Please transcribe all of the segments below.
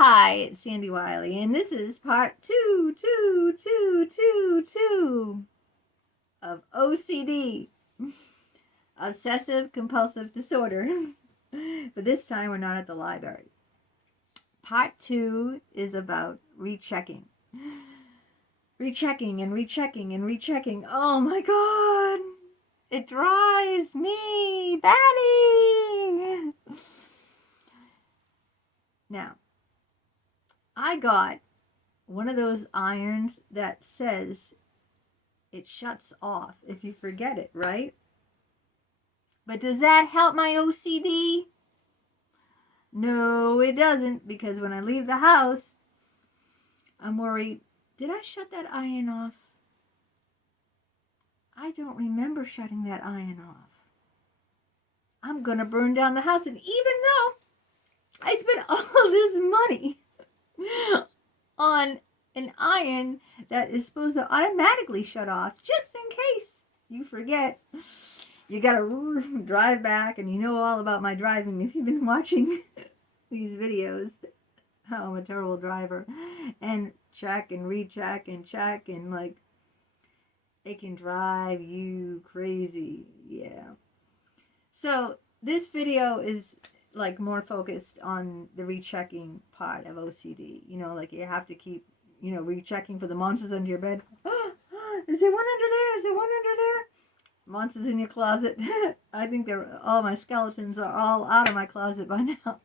Hi, it's Sandy Wyllie, and this is part 2 of OCD, Obsessive Compulsive Disorder. But this time we're not at the library. Part 2 is about rechecking. Rechecking and rechecking and rechecking. Oh my God! It drives me batty! Now, I got one of those irons that says it shuts off if you forget it, right? But does that help my OCD? No, it doesn't, because when I leave the house, I'm worried, did I shut that iron off? I don't remember shutting that iron off. I'm going to burn down the house, and even though I spent all this money on an iron that is supposed to automatically shut off, just in case you forget. You gotta drive back, and you know all about my driving if you've been watching these videos, how I'm a terrible driver, and check and recheck and check, and like, it can drive you crazy. Yeah. So this video is like more focused on the rechecking part of OCD. You know, like you have to keep, rechecking for the monsters under your bed. Is there one under there? Is there one under there? Monsters in your closet. I think all my skeletons are all out of my closet by now.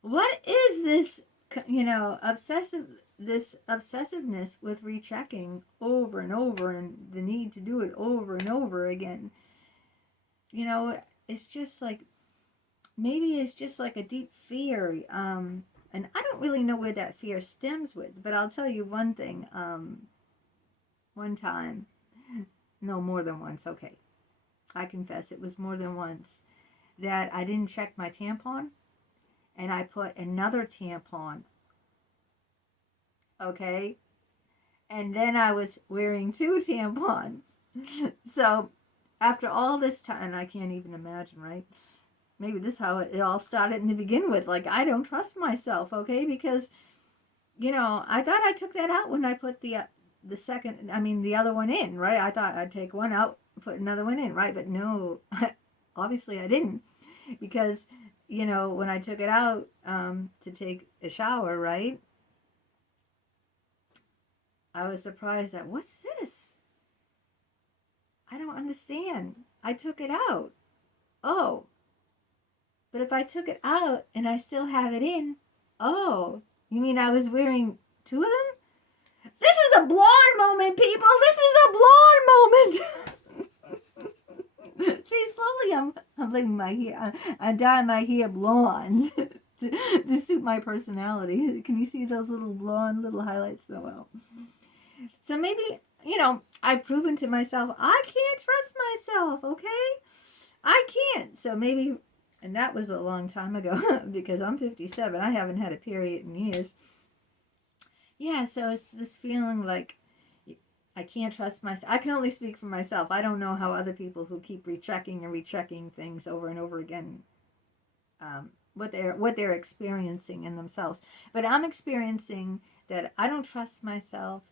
What is this, obsessiveness with rechecking over and over, and the need to do it over and over again? It's just like, maybe it's just like a deep fear. And I don't really know where that fear stems with, but I'll tell you one thing. One time, no, more than once, okay, I confess it was more than once, that I didn't check my tampon, and I put another tampon, okay, and then I was wearing 2 tampons. So after all this time, and I can't even imagine, right? Maybe this is how it all started in the begin with. Like, I don't trust myself, okay, because I thought I took that out when I put the other one in, right? I thought I'd take one out, put another one in, right? But no, obviously I didn't, because, when I took it out to take a shower, right? I was surprised that, what's this? I don't understand. I took it out. Oh, but if I took it out and I still have it in, oh, you mean I was wearing 2 of them? This is a blonde moment, people. This is a blonde moment. See, slowly I'm letting my hair, I'm dyeing my hair blonde to suit my personality. Can you see those little blonde little highlights so well? So maybe, I've proven to myself, I can't trust myself, okay? I can't. So maybe, and that was a long time ago, because I'm 57. I haven't had a period in years. Yeah, so it's this feeling like I can't trust myself. I can only speak for myself. I don't know how other people who keep rechecking and rechecking things over and over again, what they're experiencing in themselves. But I'm experiencing that I don't trust myself.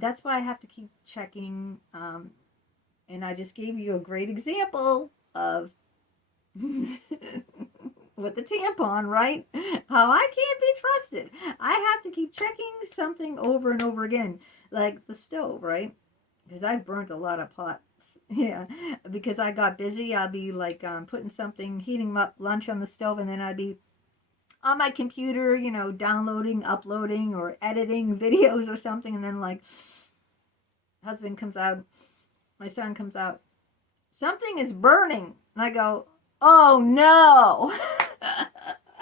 That's why I have to keep checking. And I just gave you a great example of with the tampon, right? How I can't be trusted. I have to keep checking something over and over again, like the stove, right? Because I've burnt a lot of pots. Yeah, because I got busy. I'll be like putting something, heating up lunch on the stove, and then I'd be on my computer, downloading, uploading, or editing videos or something, and then like husband comes out, my son comes out, something is burning, and I go, oh no.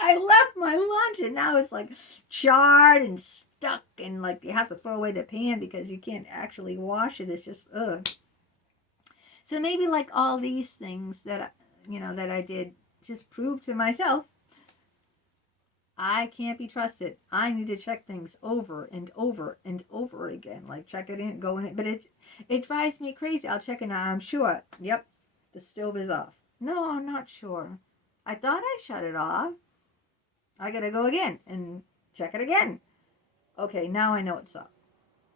I left my lunch, and now it's like charred and stuck, and like you have to throw away the pan because you can't actually wash it. It's just ugh. So maybe like all these things that that I did just prove to myself I can't be trusted. I need to check things over and over and over again. Like check it in, go in it, but it drives me crazy. I'll check it, and I'm sure. Yep, the stove is off. No, I'm not sure. I thought I shut it off. I gotta go again and check it again. Okay, now I know it's off.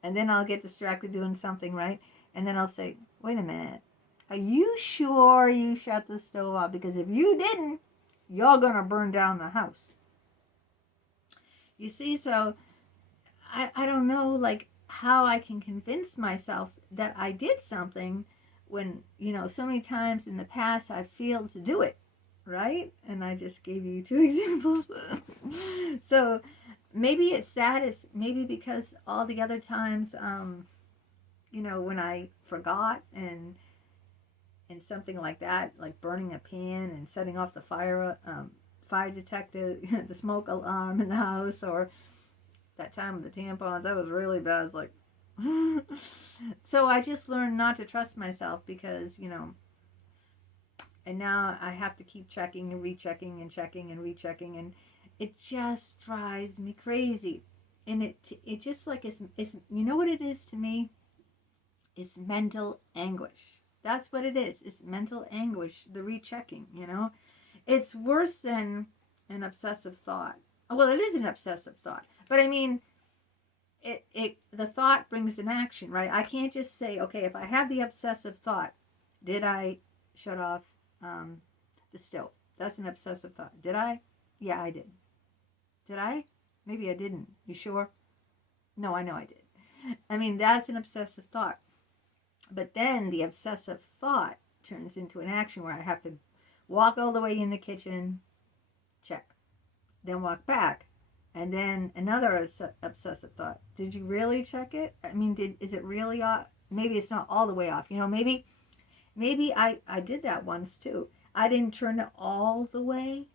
And then I'll get distracted doing something, right? And then I'll say, wait a minute. Are you sure you shut the stove off? Because if you didn't, you're gonna burn down the house. You see, so I don't know like how I can convince myself that I did something when, so many times in the past I failed to do it, right? And I just gave you two examples. So maybe it's that, it's maybe because all the other times, when I forgot and something like that, like burning a pan and setting off the fire detector, the smoke alarm in the house, or that time with the tampons, that was really bad. It's like, so I just learned not to trust myself because, and now I have to keep checking and rechecking and checking and rechecking, and it just drives me crazy. And it just like it's you know what it is to me? It's mental anguish. That's what it is. It's mental anguish, the rechecking, It's worse than an obsessive thought. Well, it is an obsessive thought. But I mean, the thought brings an action, right? I can't just say, okay, if I have the obsessive thought, did I shut off the stove? That's an obsessive thought. Did I? Yeah, I did. Did I? Maybe I didn't. You sure? No, I know I did. I mean, that's an obsessive thought. But then the obsessive thought turns into an action where I have to walk all the way in the kitchen, check, then walk back, and then another obsessive thought. Did you really check it? I mean, is it really off? Maybe it's not all the way off. Maybe I did that once too. I didn't turn it all the way,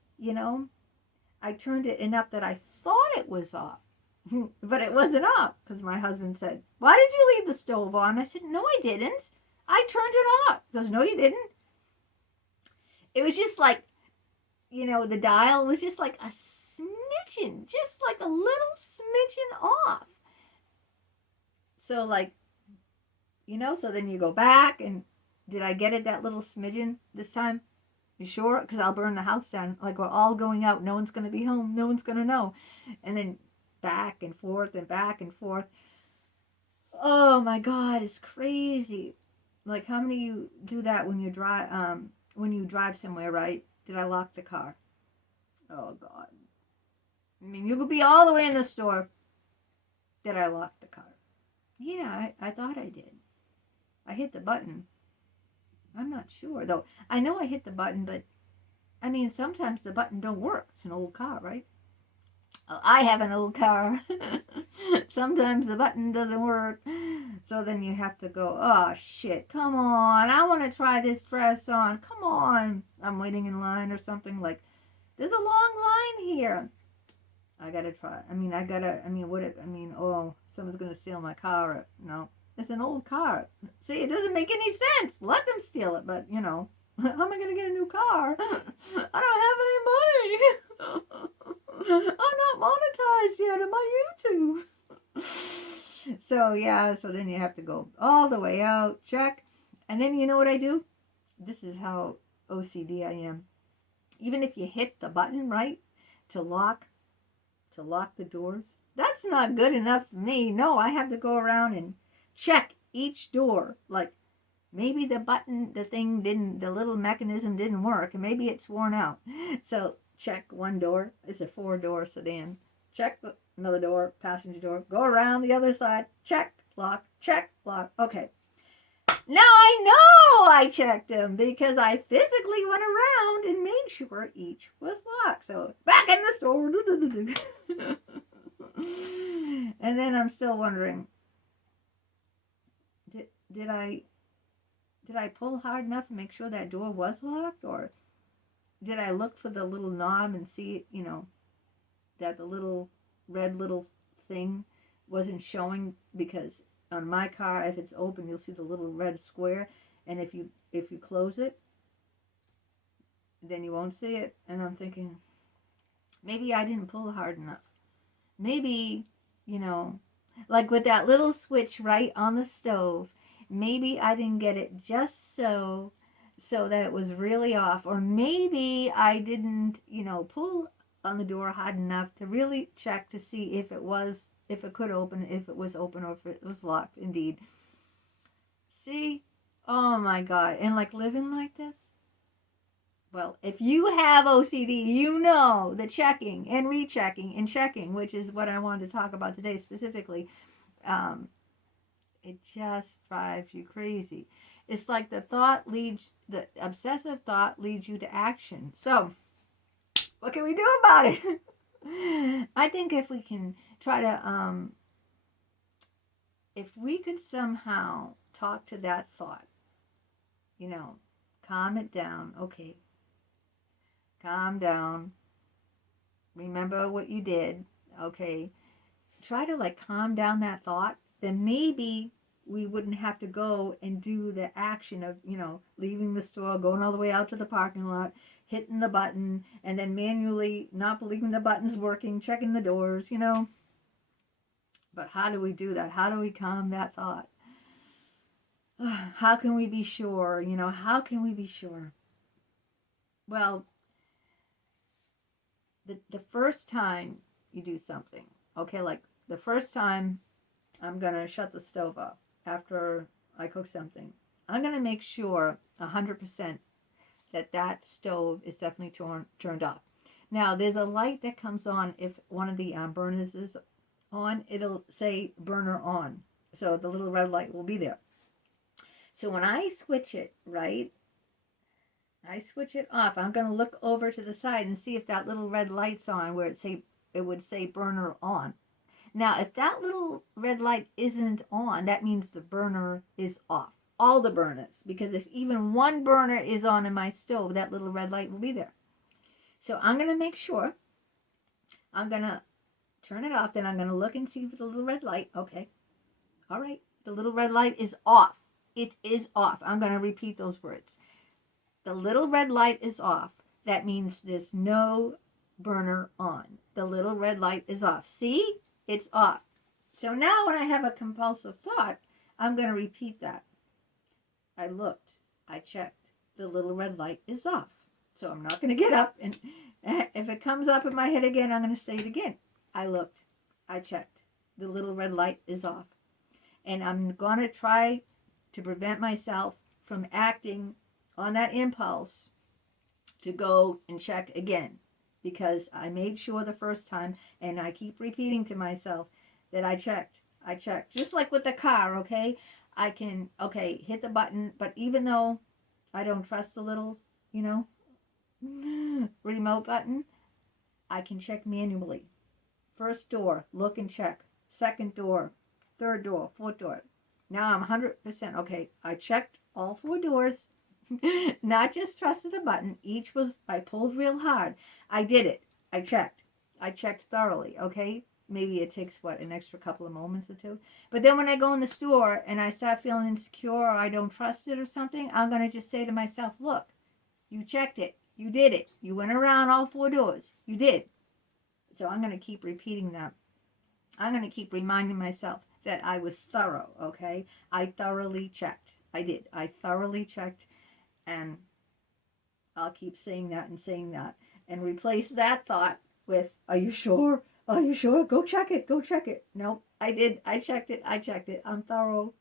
I turned it enough that I thought it was off. But it wasn't off because my husband said, why did you leave the stove on? I said, no, I didn't. I turned it off. He goes, no, you didn't. It was just like, the dial was just like a smidgen, just like a little smidgen off. So like, so then you go back and did I get it that little smidgen this time? You sure? Because I'll burn the house down. Like we're all going out. No one's going to be home. No one's going to know. And then back and forth and back and forth. Oh my God, it's crazy. Like how many of you do that when you drive somewhere, right? Did I lock the car? Oh God. I mean, you could be all the way in the store. Did I lock the car? Yeah, I thought I did. I hit the button. I'm not sure though. I know I hit the button, but I mean, sometimes the button don't work. It's an old car, right? Oh, I have an old car. Sometimes the button doesn't work. So then you have to go, oh shit, come on. I want to try this dress on. Come on. I'm waiting in line or something. Like, there's a long line here. I gotta try. Oh, someone's gonna steal my car. No, it's an old car. See, it doesn't make any sense. Let them steal it, but how am I gonna get a new car? I don't have any money. I'm not monetized yet on my YouTube. So then you have to go all the way out, check, and then you know what I do? This is how OCD I am. Even if you hit the button, right, to lock the doors, that's not good enough for me. No, I have to go around and check each door. Like maybe the little mechanism didn't work, and maybe it's worn out. So check one door. It's a 4-door sedan. Check another door, passenger door. Go around the other side. Check, lock, check, lock. Okay. Now I know I checked them because I physically went around and made sure each was locked. So back in the store. And then I'm still wondering, did I pull hard enough to make sure that door was locked, or did I look for the little knob and see it, that the little red little thing wasn't showing? Because on my car, if it's open, you'll see the little red square, and if you close it, then you won't see it. And I'm thinking, maybe I didn't pull hard enough. Maybe, like with that little switch right on the stove, maybe I didn't get it just so so that it was really off. Or maybe I didn't, pull on the door hard enough to really check to see if it could open, if it was open, or if it was locked indeed. See? Oh my God. And like living like this? Well, if you have OCD, you know the checking and rechecking and checking, which is what I wanted to talk about today specifically. Um, it just drives you crazy. It's like the obsessive thought leads you to action. So, what can we do about it? I think if we can try to, if we could somehow talk to that thought, you know, calm it down. Okay, calm down. Remember what you did. Okay, try to like calm down that thought. Then maybe we wouldn't have to go and do the action of, leaving the store, going all the way out to the parking lot, hitting the button, and then manually not believing the button's working, checking the doors. But how do we do that? How do we calm that thought? How can we be sure? How can we be sure? Well, the first time you do something, okay, like the first time I'm going to shut the stove off after I cook something, I'm going to make sure 100% that stove is definitely turned off. Now, there's a light that comes on if one of the burners is on. It'll say burner on. So the little red light will be there. So when I switch it, right, I switch it off, I'm going to look over to the side and see if that little red light's on where it would say burner on. Now, if that little red light isn't on, that means the burner is off. All the burners. Because if even one burner is on in my stove, that little red light will be there. So I'm going to make sure. I'm going to turn it off. Then I'm going to look and see if the little red light. Okay. All right. The little red light is off. It is off. I'm going to repeat those words. The little red light is off. That means there's no burner on. The little red light is off. See? It's off. So now when I have a compulsive thought, I'm going to repeat that. I looked. I checked. The little red light is off. So I'm not going to get up. And if it comes up in my head again, I'm going to say it again. I looked. I checked. The little red light is off. And I'm going to try to prevent myself from acting on that impulse to go and check again. Because I made sure the first time, and I keep repeating to myself that I checked. I checked. Just like with the car, okay? I can, hit the button, but even though I don't trust the little, remote button, I can check manually. First door, look and check. Second door, third door, fourth door. Now I'm 100%, okay, I checked all 4 doors. Not just trusted the button. I pulled real hard. I did it. I checked thoroughly, okay? Maybe it takes, an extra couple of moments or 2. But then when I go in the store and I start feeling insecure or I don't trust it or something, I'm going to just say to myself, look, you checked it. You did it. You went around all 4 doors. You did. So I'm going to keep repeating that. I'm going to keep reminding myself that I was thorough, okay? I thoroughly checked. I did. I thoroughly checked. And I'll keep saying that and replace that thought with, are you sure? Are you sure? Go check it. Go check it. Nope, I did. I checked it. I'm thorough.